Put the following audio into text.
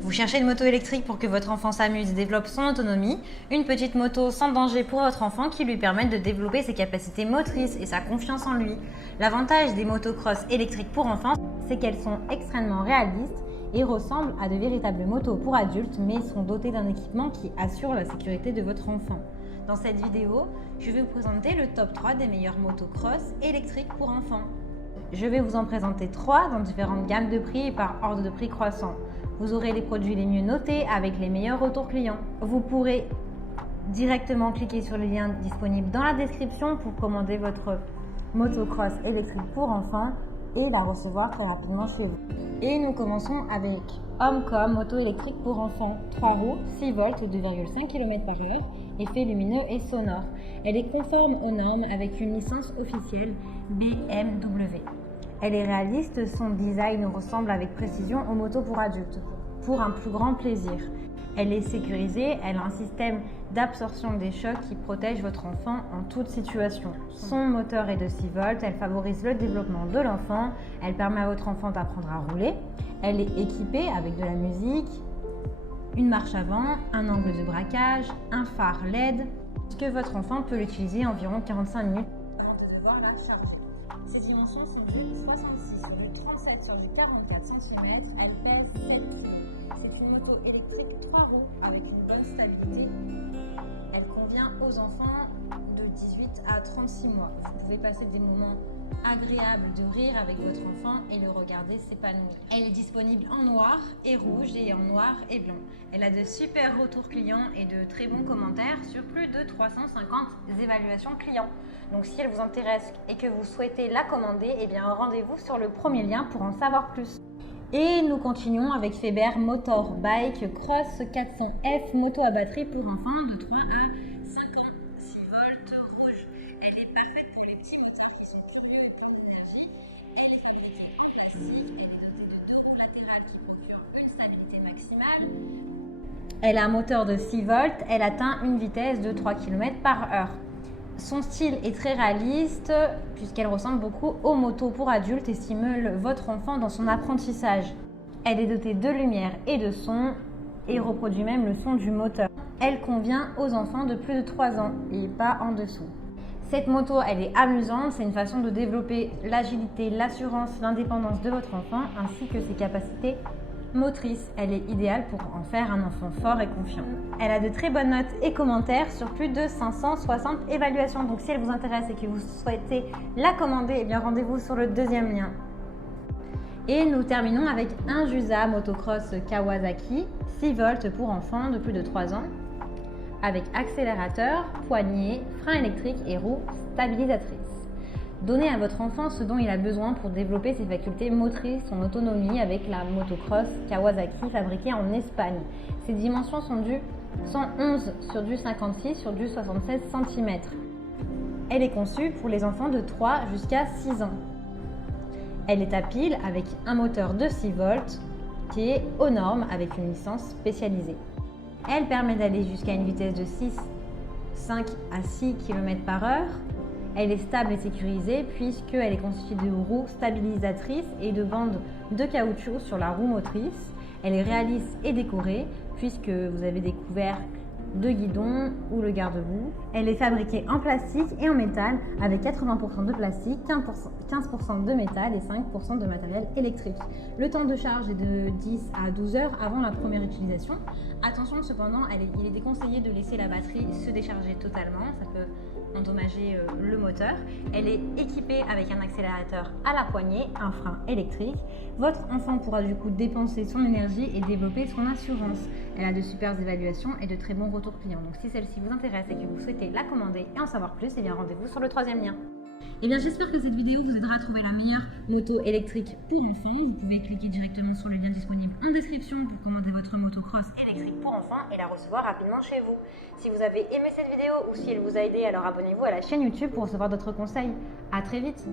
Vous cherchez une moto électrique pour que votre enfant s'amuse et développe son autonomie, une petite moto sans danger pour votre enfant qui lui permette de développer ses capacités motrices et sa confiance en lui. L'avantage des motocross électriques pour enfants, c'est qu'elles sont extrêmement réalistes et ressemblent à de véritables motos pour adultes, mais sont dotées d'un équipement qui assure la sécurité de votre enfant. Dans cette vidéo, je vais vous présenter le top 3 des meilleures motocross électriques pour enfants. Je vais vous en présenter 3 dans différentes gammes de prix et par ordre de prix croissant. Vous aurez les produits les mieux notés avec les meilleurs retours clients. Vous pourrez directement cliquer sur le lien disponible dans la description pour commander votre motocross électrique pour enfants et la recevoir très rapidement chez vous. Et nous commençons avec Homecom moto électrique pour enfants, 3 roues, 6 volts, 2,5 km/h, effet lumineux et sonore. Elle est conforme aux normes avec une licence officielle BMW. Elle est réaliste, son design ressemble avec précision aux motos pour adultes, pour un plus grand plaisir. Elle est sécurisée, elle a un système d'absorption des chocs qui protège votre enfant en toute situation. Son moteur est de 6 volts, elle favorise le développement de l'enfant, elle permet à votre enfant d'apprendre à rouler. Elle est équipée avec de la musique, une marche avant, un angle de braquage, un phare LED, que votre enfant peut l'utiliser environ 45 minutes avant de devoir la charger. Ses dimensions sont de 66 sur du 37 sur du 44 cm, elle pèse 7 kg. C'est une moto électrique 3 roues avec une bonne stabilité. Elle convient aux enfants de 18 à 36 mois. Vous pouvez passer des moments agréables de rire avec votre enfant et le regarder s'épanouir. Elle est disponible en noir et rouge et en noir et blanc. Elle a de super retours clients et de très bons commentaires sur plus de 350 évaluations clients. Donc si elle vous intéresse et que vous souhaitez la commander, eh bien rendez-vous sur le premier lien pour en savoir plus. Et nous continuons avec Feber Motor Bike Cross 400F moto à batterie pour enfants de 3 à 5 ans, 6 volts rouge. Elle est parfaite pour les petits moteurs qui sont curieux et pleins d'énergie. Elle est fabriquée en plastique, elle est dotée de 2 roues latérales qui procurent une stabilité maximale. Elle a un moteur de 6 volts, elle atteint une vitesse de 3 km/h. Son style est très réaliste puisqu'elle ressemble beaucoup aux motos pour adultes et stimule votre enfant dans son apprentissage. Elle est dotée de lumière et de son et reproduit même le son du moteur. Elle convient aux enfants de plus de 3 ans et pas en dessous. Cette moto, elle est amusante, c'est une façon de développer l'agilité, l'assurance, l'indépendance de votre enfant ainsi que ses capacités motrice. Elle est idéale pour en faire un enfant fort et confiant. Elle a de très bonnes notes et commentaires sur plus de 560 évaluations. Donc si elle vous intéresse et que vous souhaitez la commander, eh bien rendez-vous sur le deuxième lien. Et nous terminons avec un Jusa motocross Kawasaki 6 volts pour enfants de plus de 3 ans avec accélérateur, poignée, frein électrique et roues stabilisatrices. Donnez à votre enfant ce dont il a besoin pour développer ses facultés motrices, son autonomie avec la motocross Kawasaki fabriquée en Espagne. Ses dimensions sont du 111 sur du 56 sur du 76 cm. Elle est conçue pour les enfants de 3 jusqu'à 6 ans. Elle est à pile avec un moteur de 6 volts qui est aux normes avec une licence spécialisée. Elle permet d'aller jusqu'à une vitesse de 5 à 6 km/h. Elle est stable et sécurisée puisqu'elle est constituée de roues stabilisatrices et de bandes de caoutchouc sur la roue motrice. Elle est réaliste et décorée puisque vous avez des couvercles de guidon ou le garde-boue. Elle est fabriquée en plastique et en métal avec 80% de plastique, 15% de métal et 5% de matériel électrique. Le temps de charge est de 10 à 12 heures avant la première utilisation. Attention cependant, il est déconseillé de laisser la batterie se décharger totalement, ça peut endommager le moteur. Elle est équipée avec un accélérateur à la poignée, un frein électrique. Votre enfant pourra du coup dépenser son énergie et développer son assurance. Elle a de super évaluations et de très bons retours clients. Donc si celle-ci vous intéresse et que vous souhaitez la commander et en savoir plus, eh bien rendez-vous sur le troisième lien. Et bien j'espère que cette vidéo vous aidera à trouver la meilleure moto électrique pour enfants. Vous pouvez cliquer directement sur le lien disponible en description pour commander votre motocross électrique pour enfants et la recevoir rapidement chez vous. Si vous avez aimé cette vidéo ou si elle vous a aidé, alors abonnez-vous à la chaîne YouTube pour recevoir d'autres conseils. À très vite.